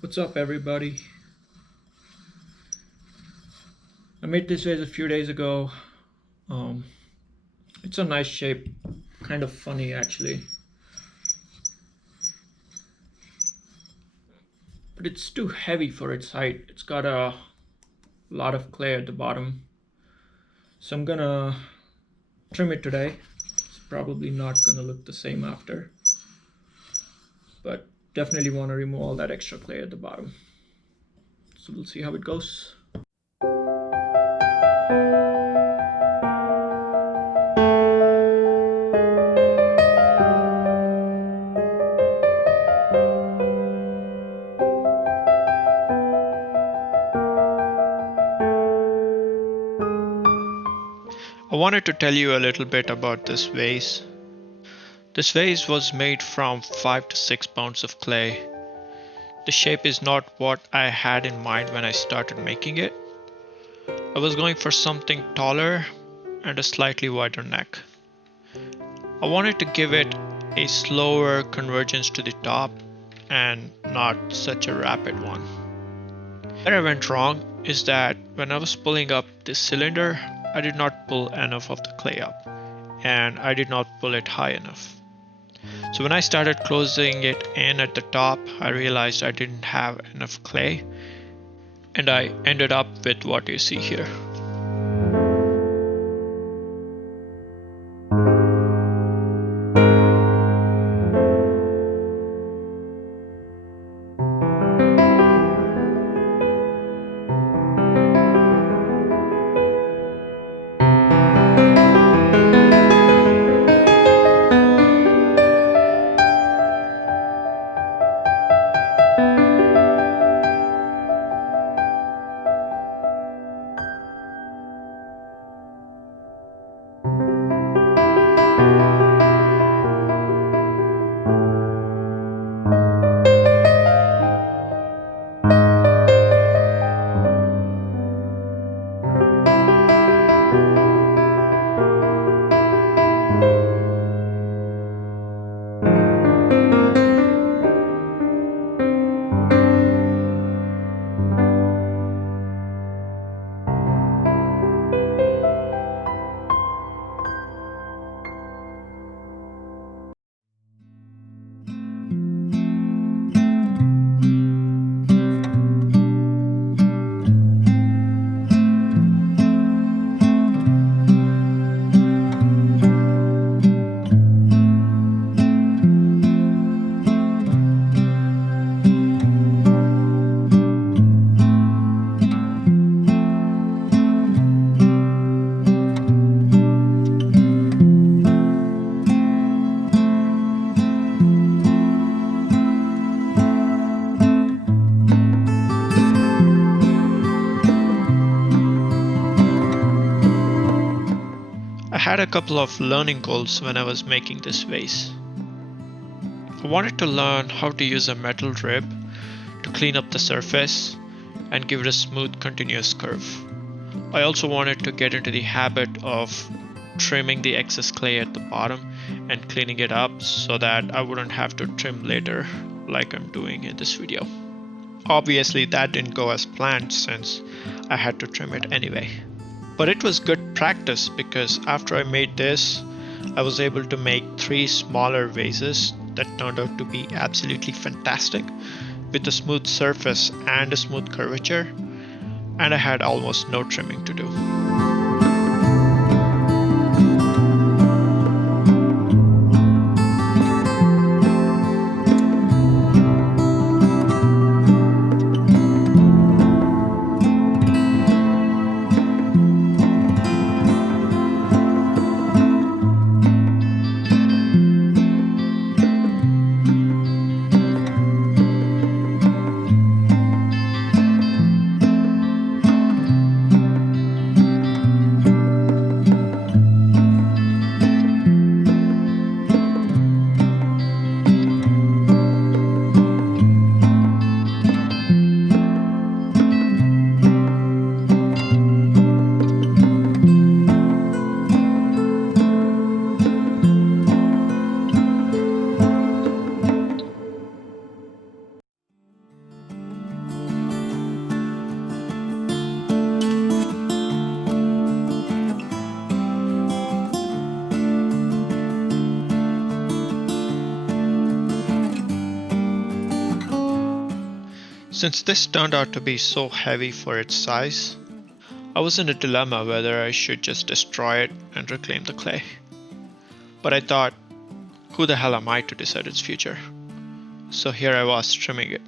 What's up, everybody? I made this vase a few days ago. Um, it's a nice shape, kind of funny actually, but it's too heavy for its height. It's got a lot of clay at the bottom, so I'm gonna trim it today. It's probably not gonna look the same after, but definitely want to remove all that extra clay at the bottom. So we'll see how it goes. I wanted to tell you a little bit about this vase. This vase was made from 5 to 6 pounds of clay. The shape is not what I had in mind when I started making it. I was going for something taller and a slightly wider neck. I wanted to give it a slower convergence to the top and not such a rapid one. Where I went wrong is that when I was pulling up this cylinder, I did not pull enough of the clay up, and I did not pull it high enough. So when I started closing it in at the top, I realized I didn't have enough clay, and I ended up with what you see here. I had a couple of learning goals when I was making this vase. I wanted to learn how to use a metal rib to clean up the surface and give it a smooth, continuous curve. I also wanted to get into the habit of trimming the excess clay at the bottom and cleaning it up so that I wouldn't have to trim later like I'm doing in this video. Obviously that didn't go as planned since I had to trim it anyway. But it was good practice because after I made this, I was able to make 3 smaller vases that turned out to be absolutely fantastic with a smooth surface and a smooth curvature, and I had almost no trimming to do. Since this turned out to be so heavy for its size, I was in a dilemma whether I should just destroy it and reclaim the clay. But I thought, who the hell am I to decide its future? So here I was trimming it.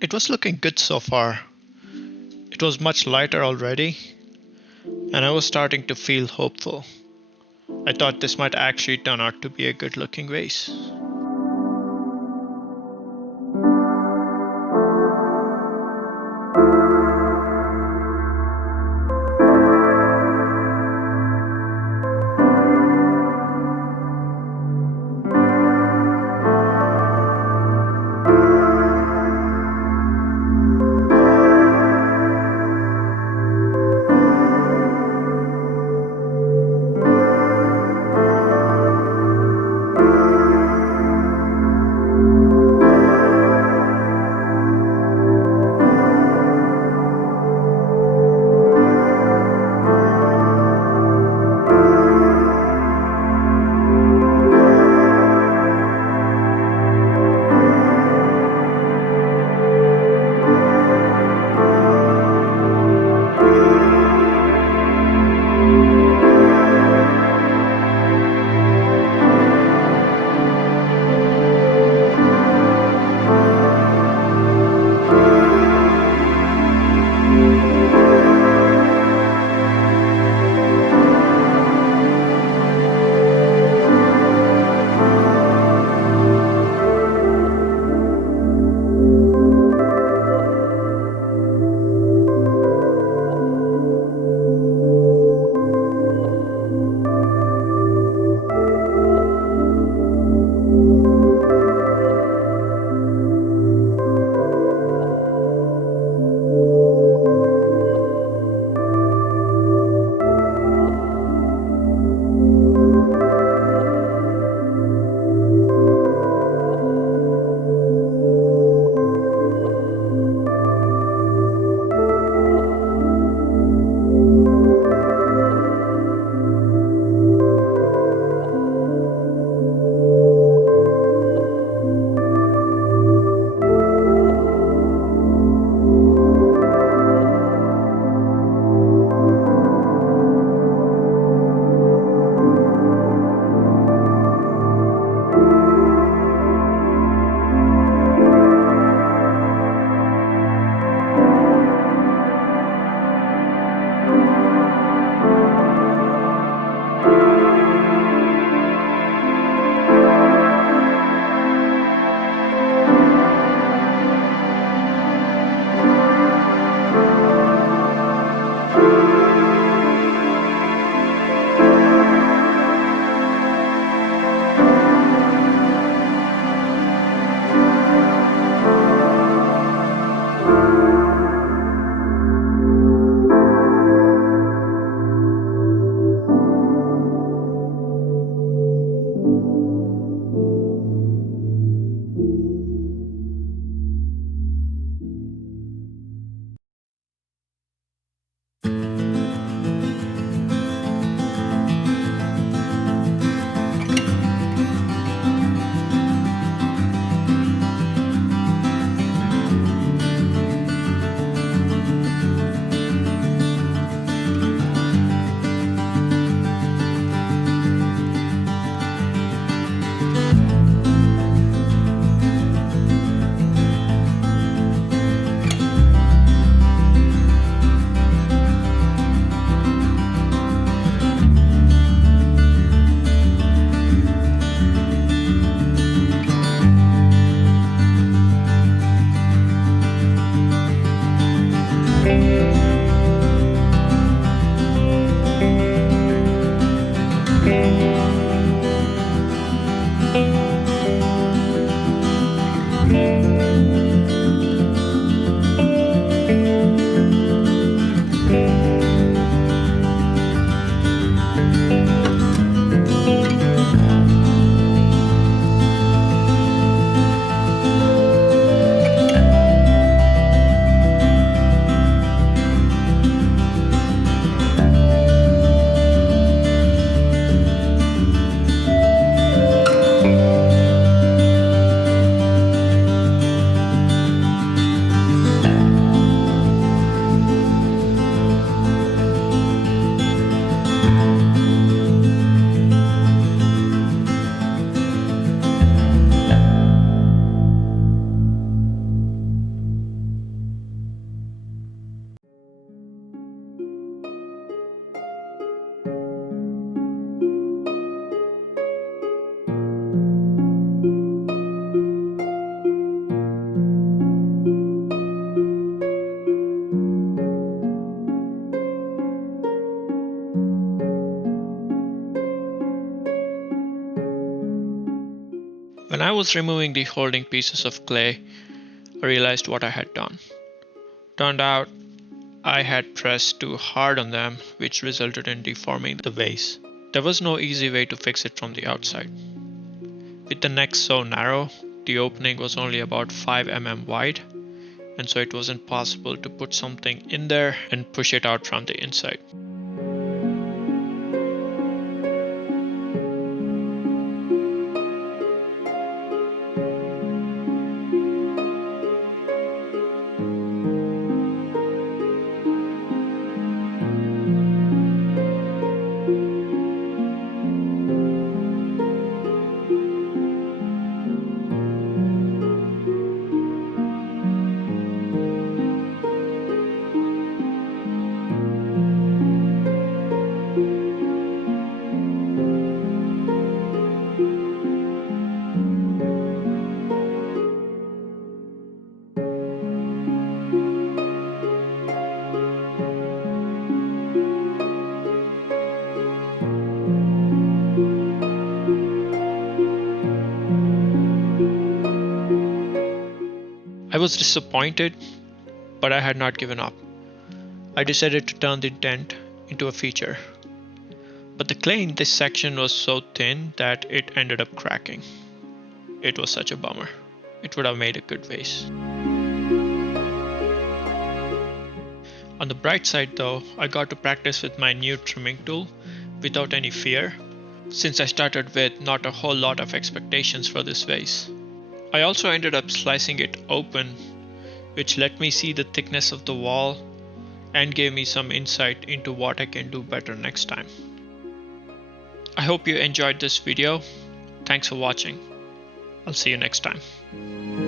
It was looking good so far. It was much lighter already, and I was starting to feel hopeful. I thought this might actually turn out to be a good looking vase. When I was removing the holding pieces of clay, I realized what I had done. Turned out I had pressed too hard on them, which resulted in deforming the vase. There was no easy way to fix it from the outside. With the neck so narrow, the opening was only about 5 mm wide, and so it wasn't possible to put something in there and push it out from the inside. I was disappointed, but I had not given up. I decided to turn the dent into a feature. But the clay in this section was so thin that it ended up cracking. It was such a bummer. It would have made a good vase. On the bright side though, I got to practice with my new trimming tool without any fear, since I started with not a whole lot of expectations for this vase. I also ended up slicing it open, which let me see the thickness of the wall and gave me some insight into what I can do better next time. I hope you enjoyed this video. Thanks for watching. I'll see you next time.